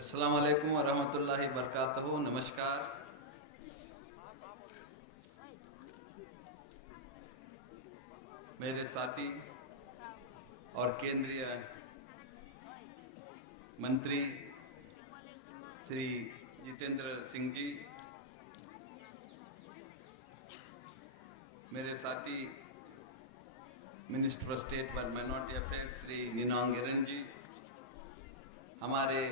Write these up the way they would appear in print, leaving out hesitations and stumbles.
अस्सलाम वालेकुम वरहमतुल्लाहि बरकातहू। नमस्कार। मेरे साथी और केंद्रीय मंत्री श्री जितेंद्र सिंह जी, मेरे साथी minister of state for minority affairs Shri Ninong Ering ji, हमारे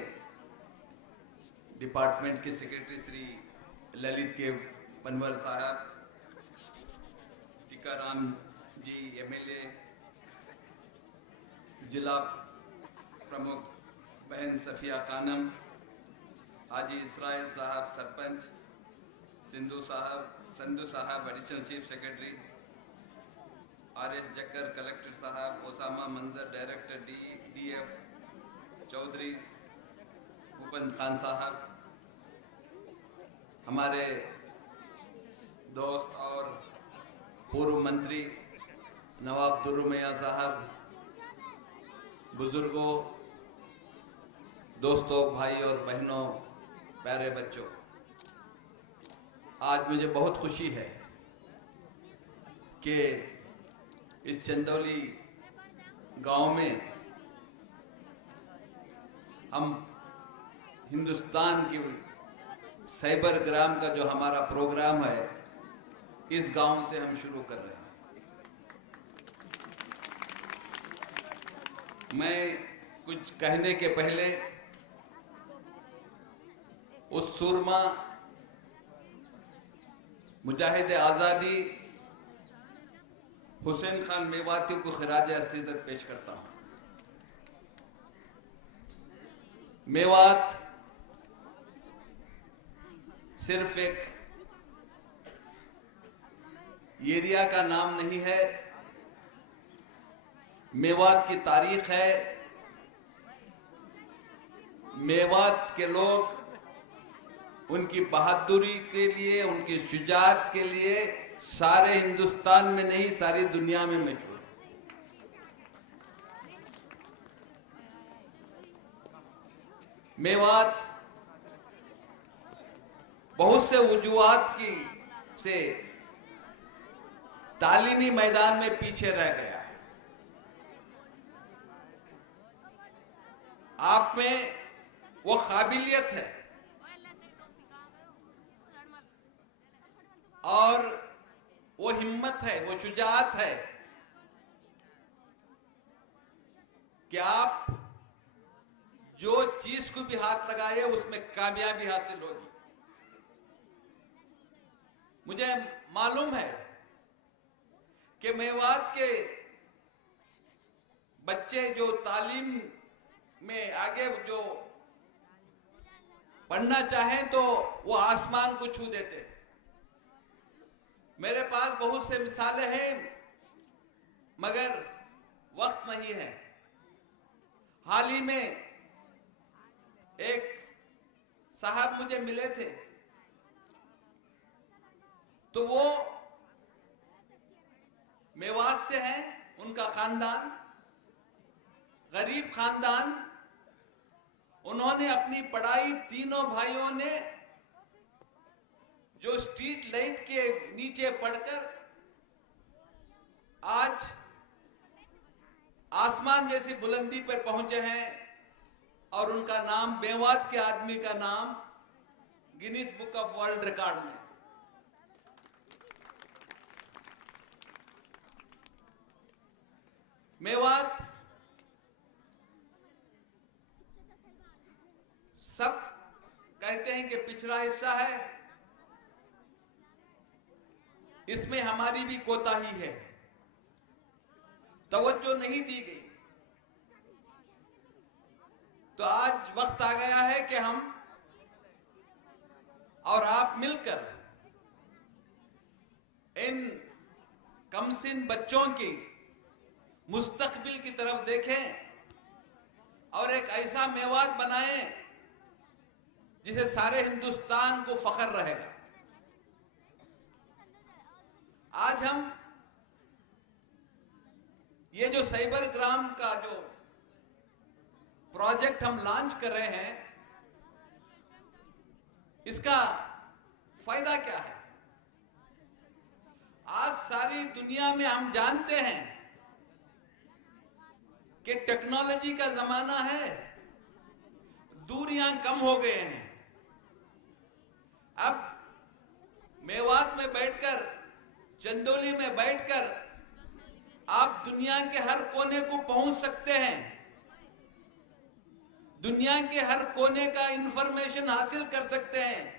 डिपार्टमेंट के सेक्रेटरी श्री ललित के पनवर साहब, टीकाराम जी एमएलए, जिला प्रमुख बहन सफिया खानम, हाजी इसराइल साहब सरपंच, संधू साहब additional chief secretary, R S Jakhar collector साहब, ओसामा मंजर डायरेक्टर डीएफ, चौधरी भूपन खान साहब, हमारे दोस्त और पूर्व मंत्री नवाब दुर्रुमैया साहब, बुजुर्गों, दोस्तों, भाई और बहनों, प्यारे बच्चों, आज मुझे बहुत खुशी है कि इस चंदौली गांव में हम हिंदुस्तान की साइबर ग्राम का जो हमारा प्रोग्राम है, इस गांव से हम शुरू कर रहे हैं। मैं कुछ कहने के पहले उस सूरमा मुजाहिद आज़ादी हुसैन खान मेवाती को खिराज अकीदत पेश करता हूं। मेवात सिर्फ एक एरिया का नाम नहीं है, मेवात की तारीख है। मेवात के लोग उनकी बहादुरी के लिए, उनकी शुजाअत के लिए सारे हिंदुस्तान में नहीं, सारी दुनिया में मशहूर है। मेवात बहुत से वजूहात की से तालीमी मैदान में पीछे रह गया है। आप में वो काबिलियत है और वो हिम्मत है, वो शुजाअत है कि आप जो चीज को भी हाथ लगाए उसमें कामयाबी हासिल होगी। मुझे मालूम है कि मेवात के बच्चे जो तालीम में आगे जो पढ़ना चाहें तो वो आसमान को छू देते। मेरे पास बहुत से मिसालें हैं मगर वक्त नहीं है। हाल ही में एक साहब मुझे मिले थे तो वो मेवात से हैं, उनका खानदान गरीब खानदान। उन्होंने अपनी पढ़ाई तीनों भाइयों ने जो स्ट्रीट लाइट के नीचे पढ़कर आज आसमान जैसी बुलंदी पर पहुंचे हैं और उनका नाम, मेवात के आदमी का नाम Guinness book of world record में। मेवात सब कहते हैं कि पिछड़ा हिस्सा है, इसमें हमारी भी कोताही है, तवज्जो नहीं दी गई। तो आज वक्त आ गया है कि हम और आप मिलकर इन कमसिन बच्चों की मुस्तकबिल की तरफ देखें और एक ऐसा मेवात बनाएं जिसे सारे हिंदुस्तान को फख्र रहेगा। आज हम ये जो साइबर ग्राम का जो प्रोजेक्ट हम लॉन्च कर रहे हैं, इसका फायदा क्या है? आज सारी दुनिया में हम जानते हैं कि टेक्नोलॉजी का जमाना है, दूरियां कम हो गए हैं। अब मेवात में बैठकर, चंदौली में बैठकर आप दुनिया के हर कोने को पहुंच सकते हैं। दुनिया के हर कोने का इंफॉर्मेशन हासिल कर सकते हैं।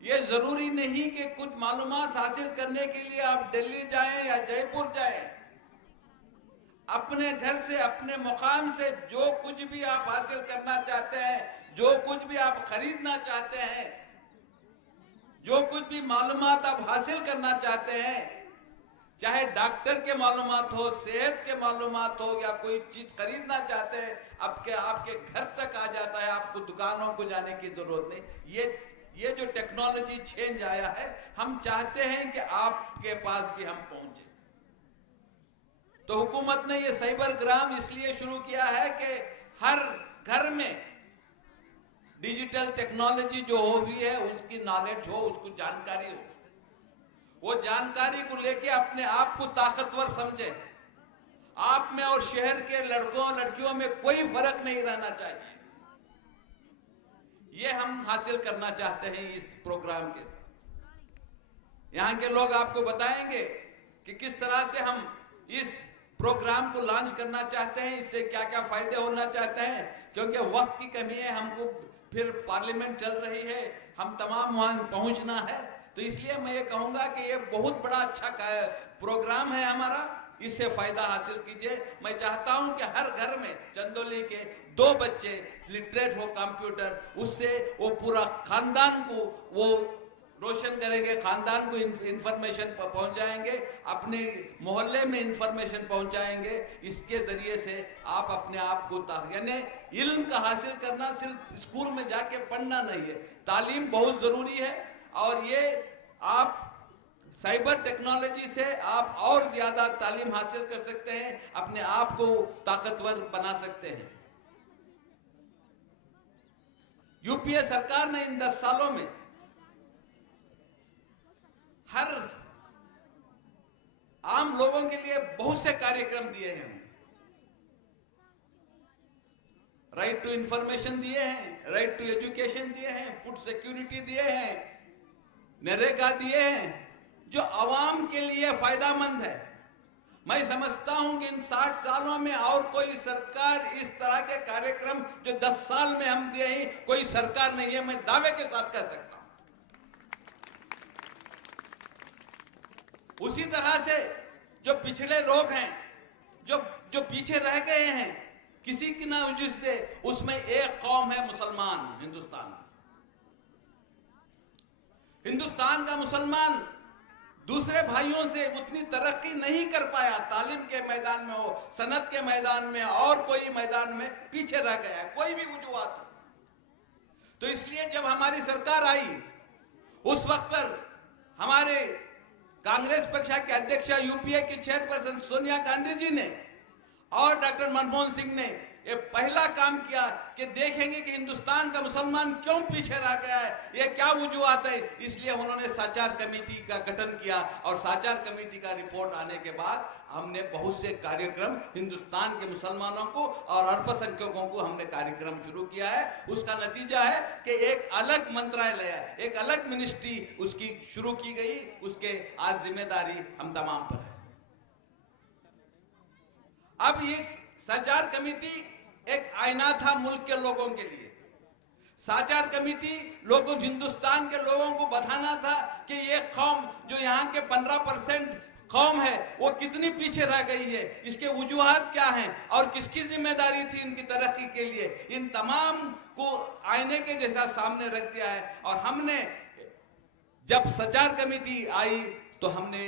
यह जरूरी नहीं कि कुछ मालूमात हासिल करने के लिए आप दिल्ली जाएं या जयपुर जाएं। अपने घर से, अपने मुकाम से जो कुछ भी आप हासिल करना चाहते हैं, जो कुछ भी आप खरीदना चाहते हैं, जो कुछ भी मालूमात आप हासिल करना चाहते हैं, चाहे डॉक्टर के मालूमात हो, सेहत के मालूमात हो, या कोई चीज खरीदना चाहते हैं, आपके घर तक आ जाता है। आपको दुकानों को जाने की जरूरत नहीं। ये जो टेक्नोलॉजी चेंज आया है, हम चाहते हैं कि आपके पास भी हम पहुंचे। तो हुकूमत ने ये साइबर ग्राम इसलिए शुरू किया है कि हर घर में डिजिटल टेक्नोलॉजी जो हो भी है उसकी नॉलेज हो, उसको जानकारी हो। वो जानकारी को लेके अपने आप को ताकतवर समझे। आप में और शहर के लड़कों लड़कियों में कोई फर्क नहीं रहना चाहिए। ये हम हासिल करना चाहते हैं इस प्रोग्राम के साथ। यहाँ के लोग आपको बताएंगे कि किस तरह से हम इस प्रोग्राम को लॉन्च करना चाहते हैं, इससे क्या क्या फायदे होना चाहते हैं। क्योंकि वक्त की कमी है, हमको फिर पार्लियामेंट चल रही है, हम तमाम वहां पहुंचना है। तो इसलिए मैं ये कहूंगा कि ये बहुत बड़ा अच्छा प्रोग्राम है हमारा, इससे फायदा हासिल कीजिए। मैं चाहता हूं कि हर घर में चंदौली के 2 बच्चे लिटरेट हो कंप्यूटर, उससे वो पूरा खानदान को वो रोशन करेंगे, खानदान को इंफॉर्मेशन पहुंचाएंगे, अपने मोहल्ले में इंफॉर्मेशन पहुंचाएंगे। इसके जरिए से आप अपने आप को यानी इल्म का हासिल करना सिर्फ स्कूल में जाके पढ़ना नहीं है, तालीम बहुत जरूरी है। और ये आप साइबर टेक्नोलॉजी से आप और ज्यादा तालीम हासिल कर सकते हैं, अपने आप को ताकतवर बना सकते हैं। यूपीए सरकार ने इन 10 सालों में हर आम लोगों के लिए बहुत से कार्यक्रम दिए हैं। राइट टू इंफॉर्मेशन दिए हैं, राइट टू एजुकेशन दिए हैं, फूड सिक्योरिटी दिए हैं, नरेगा दिए हैं, जो आवाम के लिए फायदामंद है। मैं समझता हूं कि इन 60 सालों में और कोई सरकार इस तरह के कार्यक्रम जो 10 साल में हम दिए हैं, कोई सरकार नहीं है, मैं दावे के साथ कह सकता हूं। उसी तरह से जो पिछड़े लोग हैं, जो पीछे रह गए हैं किसी की ना वजह से, उसमें एक कौम है मुसलमान। हिंदुस्तान का मुसलमान दूसरे भाइयों से उतनी तरक्की नहीं कर पाया, तालीम के मैदान में हो, सनत के मैदान में और कोई मैदान में पीछे रह गया है, कोई भी वजूहात। तो इसलिए जब हमारी सरकार आई, उस वक्त पर हमारे कांग्रेस पक्ष के अध्यक्ष यूपीए की चेयरपर्सन सोनिया गांधी जी ने और डॉक्टर मनमोहन सिंह ने ये पहला काम किया कि देखेंगे कि हिंदुस्तान का मुसलमान क्यों पीछे रह गया है, ये क्या वजूहात है। इसलिए उन्होंने साचार कमेटी का गठन किया और साचार कमेटी का रिपोर्ट आने के बाद हमने बहुत से कार्यक्रम हिंदुस्तान के मुसलमानों को और अल्पसंख्यकों को हमने कार्यक्रम शुरू किया है। उसका नतीजा है कि एक अलग मंत्रालय, एक अलग मिनिस्ट्री उसकी शुरू की गई। उसके आज जिम्मेदारी हम तमाम पर है। अब ये साचार कमेटी एक आईना था मुल्क के लोगों के लिए। साचार कमेटी लोगों, हिंदुस्तान के लोगों को बताना था कि ये कौम जो यहाँ के 15% कौम है वो कितनी पीछे रह गई है, इसके वजूहात क्या हैं और किसकी जिम्मेदारी थी इनकी तरक्की के लिए। इन तमाम को आईने के जैसा सामने रख दिया है। और हमने जब साचार कमेटी आई तो हमने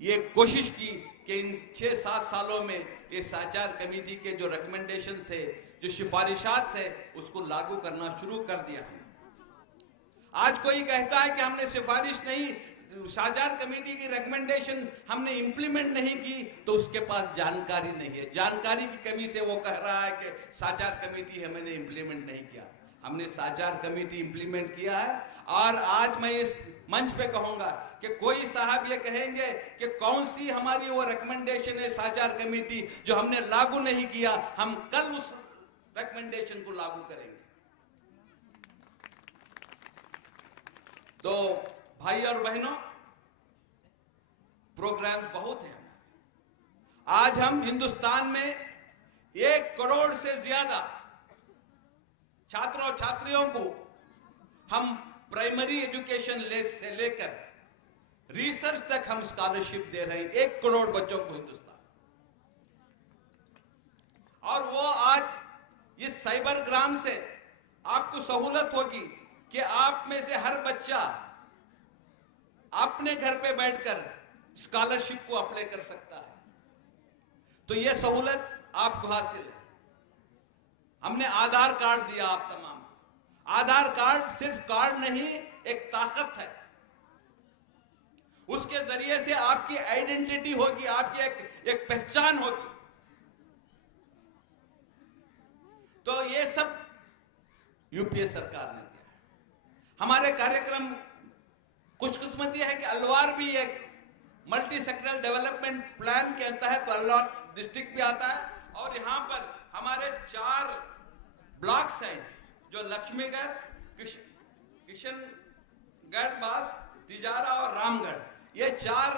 ये कोशिश की कि इन 6-7 सालों में ये साचार कमेटी के जो रिकमेंडेशन थे, जो सिफारिशात थे, उसको लागू करना शुरू कर दिया। आज कोई कहता है कि हमने सिफारिश नहीं, साचार कमेटी की रिकमेंडेशन हमने इंप्लीमेंट नहीं की, तो उसके पास जानकारी नहीं है। जानकारी की कमी से वो कह रहा है कि साचार कमेटी हमने इंप्लीमेंट नहीं किया। हमने साचार कमेटी इंप्लीमेंट किया है। और आज मैं इस मंच पे कहूंगा कि कोई साहब ये कहेंगे कि कौन सी हमारी वो रिकमेंडेशन है साचार कमेटी जो हमने लागू नहीं किया, हम कल उस रिकमेंडेशन को लागू करेंगे। तो भाई और बहनों, प्रोग्राम बहुत हैं। आज हम हिंदुस्तान में 1 करोड़ से ज्यादा छात्रों छात्रियों को हम प्राइमरी एजुकेशन से लेकर रिसर्च तक हम स्कॉलरशिप दे रहे हैं, 1 करोड़ बच्चों को हिंदुस्तान। और वो आज इस साइबर ग्राम से आपको सहूलत होगी कि आप में से हर बच्चा अपने घर पे बैठकर स्कॉलरशिप को अप्लाई कर सकता है। तो यह सहूलत आपको हासिल है। हमने आधार कार्ड दिया आप तमाम को। आधार कार्ड सिर्फ कार्ड नहीं, एक ताकत है। उसके जरिए से आपकी आइडेंटिटी होगी, आपकी एक पहचान होगी। तो ये सब यूपीए सरकार ने दिया है। हमारे कार्यक्रम, खुशकिस्मती है कि अलवार भी एक मल्टी सेक्टरल डेवलपमेंट प्लान के तहत अलवार डिस्ट्रिक्ट भी आता है। और यहां पर हमारे 4 ब्लॉक्स हैं जो लक्ष्मीगढ़, किशनगढ़, बास, तिजारा और रामगढ़, ये 4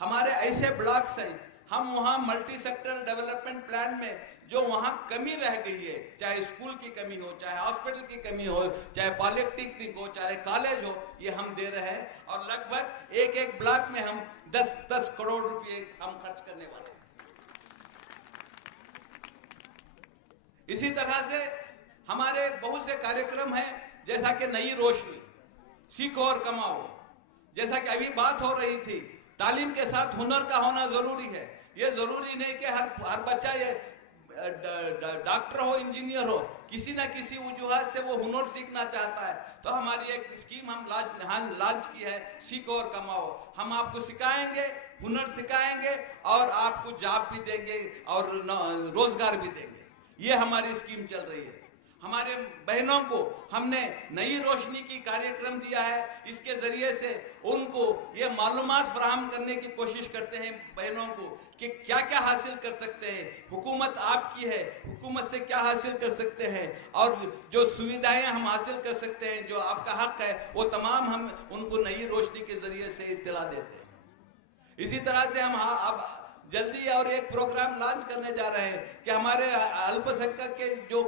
हमारे ऐसे ब्लॉक्स हैं। हम वहां मल्टी सेक्टरल डेवलपमेंट प्लान में जो वहां कमी रह गई है, चाहे स्कूल की कमी हो, चाहे हॉस्पिटल की कमी हो, चाहे पॉलिटेक्निक हो, चाहे कॉलेज हो, ये हम दे रहे हैं। और लगभग एक ब्लॉक में हम 10-10 करोड़ रुपए हम खर्च करने वाले हैं। इसी तरह से हमारे बहुत से कार्यक्रम हैं, जैसा कि नई रोशनी, सीखो और कमाओ। जैसा कि अभी बात हो रही थी, तालीम के साथ हुनर का होना जरूरी है। ये जरूरी नहीं कि हर बच्चा ये डॉक्टर हो, इंजीनियर हो, किसी ना किसी वजूहत से वो हुनर सीखना चाहता है। तो हमारी एक स्कीम हम लॉन्च की है, सीखो और कमाओ। हम आपको सिखाएंगे, हुनर सिखाएंगे और आपको जॉब भी देंगे और रोजगार भी देंगे। ये हमारी स्कीम चल रही है। हमारे बहनों को हमने नई रोशनी की कार्यक्रम दिया है। इसके जरिए से उनको ये मालूमात फराहम करने की कोशिश करते हैं बहनों को कि क्या क्या हासिल कर सकते हैं, हुकूमत आपकी है, हुकूमत से क्या हासिल कर सकते हैं और जो सुविधाएं हम हासिल कर सकते हैं, जो आपका हक है, वो तमाम हम उनको नई रोशनी के जरिए से इत्तला देते हैं। इसी तरह से हम अब जल्दी और एक प्रोग्राम लॉन्च करने जा रहे हैं कि हमारे अल्पसंख्यक के जो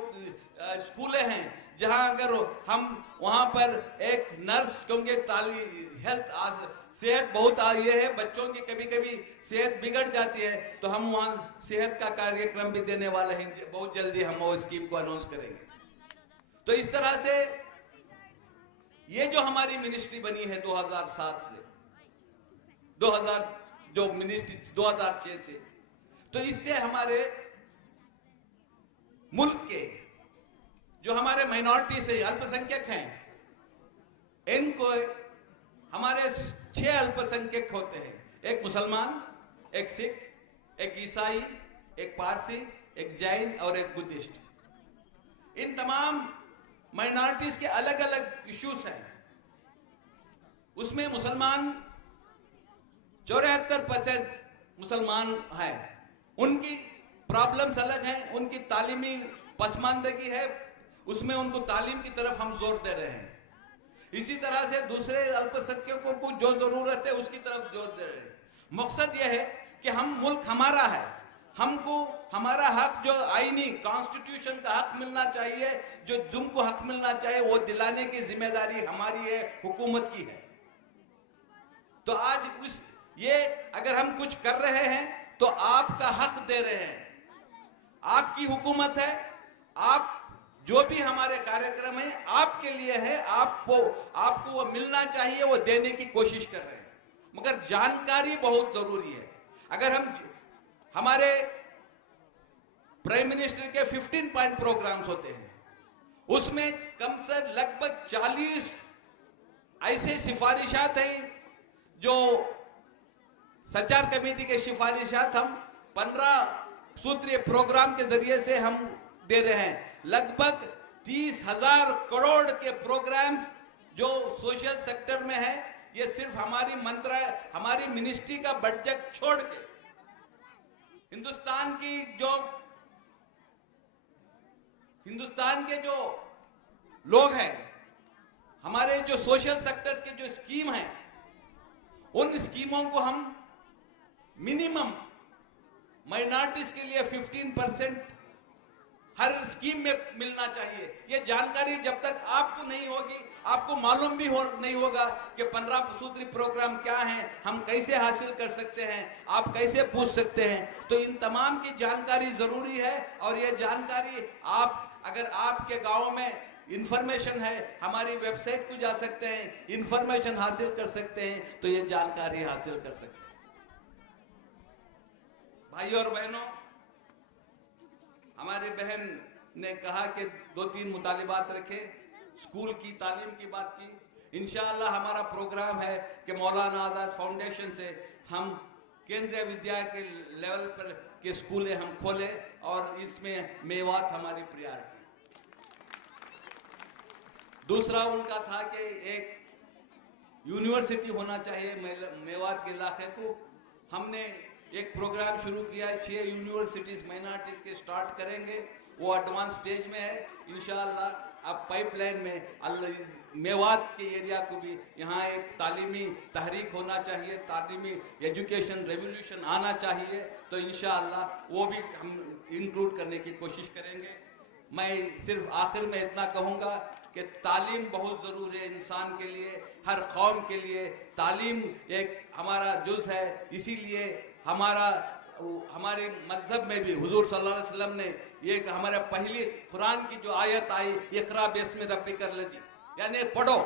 स्कूलें हैं, जहां अगर हम वहां पर एक नर्स, क्योंकि सेहत बहुत ये है, बच्चों की कभी कभी सेहत बिगड़ जाती है, तो हम वहां सेहत का कार्यक्रम भी देने वाले हैं। बहुत जल्दी हम वो स्कीम को अनाउंस करेंगे। तो इस तरह से ये जो हमारी मिनिस्ट्री बनी है 2007 से 2000 जो मिनिस्ट्री 2006 से, तो इससे हमारे मुल्क के जो हमारे माइनॉरिटी से अल्पसंख्यक हैं, इनको हमारे 6 अल्पसंख्यक होते हैं। एक मुसलमान, एक सिख, एक ईसाई, एक पारसी, एक जैन और एक बुद्धिस्ट। इन तमाम माइनॉरिटीज के अलग अलग इश्यूज हैं। उसमें मुसलमान 74% मुसलमान हैं, उनकी प्रॉब्लम्स अलग हैं, उनकी तालीमी पसमानदगी है, उसमें उनको तालीम की तरफ हम जोर दे रहे हैं। इसी तरह से दूसरे अल्पसंख्यकों को जो जरूरत है उसकी तरफ जोर दे रहे हैं। मकसद यह है कि हम मुल्क हमारा है, हमको हमारा हक जो आईनी कॉन्स्टिट्यूशन का हक मिलना चाहिए, जो तुमको हक मिलना चाहिए, वो दिलाने की जिम्मेदारी हमारी है, हुकूमत की है। तो आज ये अगर हम कुछ कर रहे हैं तो आपका हक दे रहे हैं, आपकी हुकूमत है, आप जो भी हमारे कार्यक्रम है आपके लिए है, आपको वो मिलना चाहिए, वो देने की कोशिश कर रहे हैं। मगर जानकारी बहुत जरूरी है। अगर हमारे प्राइम मिनिस्टर के 15 पॉइंट प्रोग्राम्स होते हैं, उसमें कम से लगभग 40 ऐसे सिफारिशात हैं जो संचार कमेटी के सिफारिशात हम 15 सूत्रीय प्रोग्राम के जरिए से हम दे रहे हैं। लगभग 30,000 करोड़ के प्रोग्राम्स जो सोशल सेक्टर में है, ये सिर्फ हमारी मिनिस्ट्री का बजट छोड़ के हिंदुस्तान के जो लोग हैं, हमारे जो सोशल सेक्टर के जो स्कीम हैं, उन स्कीमों को हम मिनिमम माइनॉरिटीज के लिए 15% हर स्कीम में मिलना चाहिए। ये जानकारी जब तक आपको नहीं होगी, आपको मालूम भी नहीं होगा कि 15 सूत्री प्रोग्राम क्या है, हम कैसे हासिल कर सकते हैं, आप कैसे पूछ सकते हैं, तो इन तमाम की जानकारी जरूरी है। और ये जानकारी अगर आपके गांव में इंफॉर्मेशन है, हमारी वेबसाइट को जा सकते हैं, इंफॉर्मेशन हासिल कर सकते हैं, तो ये जानकारी हासिल कर सकते हैं। भाइयों और बहनों, हमारी बहन ने कहा कि 2-3 मुतालिबात रखे, स्कूल की तालीम की बात की। इंशाअल्लाह हमारा प्रोग्राम है कि मौलाना आज़ाद फाउंडेशन से हम केंद्रीय विद्यालय के लेवल पर के स्कूलें हम खोलें और इसमें मेवात हमारी प्रायोरिटी। दूसरा उनका था कि एक यूनिवर्सिटी होना चाहिए मेवात के इलाके को। हमने एक प्रोग्राम शुरू किया है, 6 यूनिवर्सिटीज माइनॉरिटी के स्टार्ट करेंगे, वो एडवांस स्टेज में है इंशाअल्लाह। अब पाइपलाइन में मेवात के एरिया को भी यहाँ एक तालीमी तहरीक होना चाहिए, तालीमी एजुकेशन रेवोल्यूशन आना चाहिए, तो इंशाअल्लाह वो भी हम इंक्लूड करने की कोशिश करेंगे। मैं सिर्फ आखिर में इतना कहूँगा कि तालीम बहुत ज़रूरी है इंसान के लिए, हर कौम के लिए। तालीम एक हमारा जुज़ है, इसीलिए हमारे मजहब में भी हुजूर सल्लल्लाहु अलैहि वसल्लम ने ये हमारे पहली कुरान की जो आयत आई, इक़रा बिस्मि रब्बिकल लज़ी, यानी पढ़ो,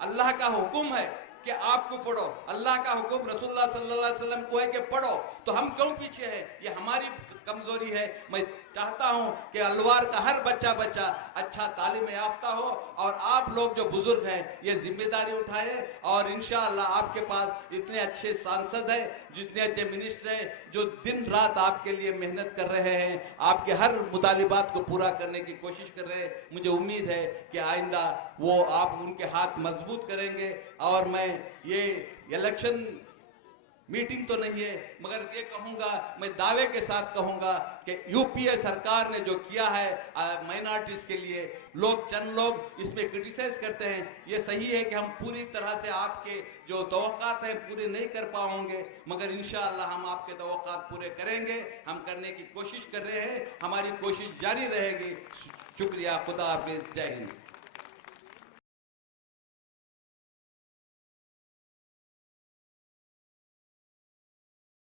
अल्लाह का हुक्म है कि आपको पढ़ो, अल्लाह का हुक्म रसूलुल्लाह सल्लल्लाहु अलैहि वसल्लम को है कि पढ़ो, तो हम क्यों पीछे हैं? ये हमारी कमजोरी है। मैं चाहता हूं कि अलवार का हर बच्चा अच्छा तालीम याफ्ता हो, और आप लोग जो बुजुर्ग हैं ये जिम्मेदारी उठाएं, और इंशाअल्लाह आपके पास इतने अच्छे सांसद हैं, जितने अच्छे मिनिस्टर हैं, जो दिन रात आपके लिए मेहनत कर रहे हैं, आपके हर मुतालिबात को पूरा करने की कोशिश कर रहे हैं। मुझे उम्मीद है कि आइंदा वो आप उनके हाथ मजबूत करेंगे। और मैं ये इलेक्शन मीटिंग तो नहीं है, मगर ये कहूँगा, मैं दावे के साथ कहूँगा कि यूपीए सरकार ने जो किया है माइनॉरिटीज़ के लिए, चंद लोग इसमें क्रिटिसाइज करते हैं, ये सही है कि हम पूरी तरह से आपके जो तवक्कात हैं पूरे नहीं कर पाएंगे, मगर इंशाअल्लाह हम आपके तवक्कात पूरे करेंगे। हम करने की कोशिश कर रहे हैं, हमारी कोशिश जारी रहेगी। शुक्रिया, खुदा हाफिज, जय हिंद।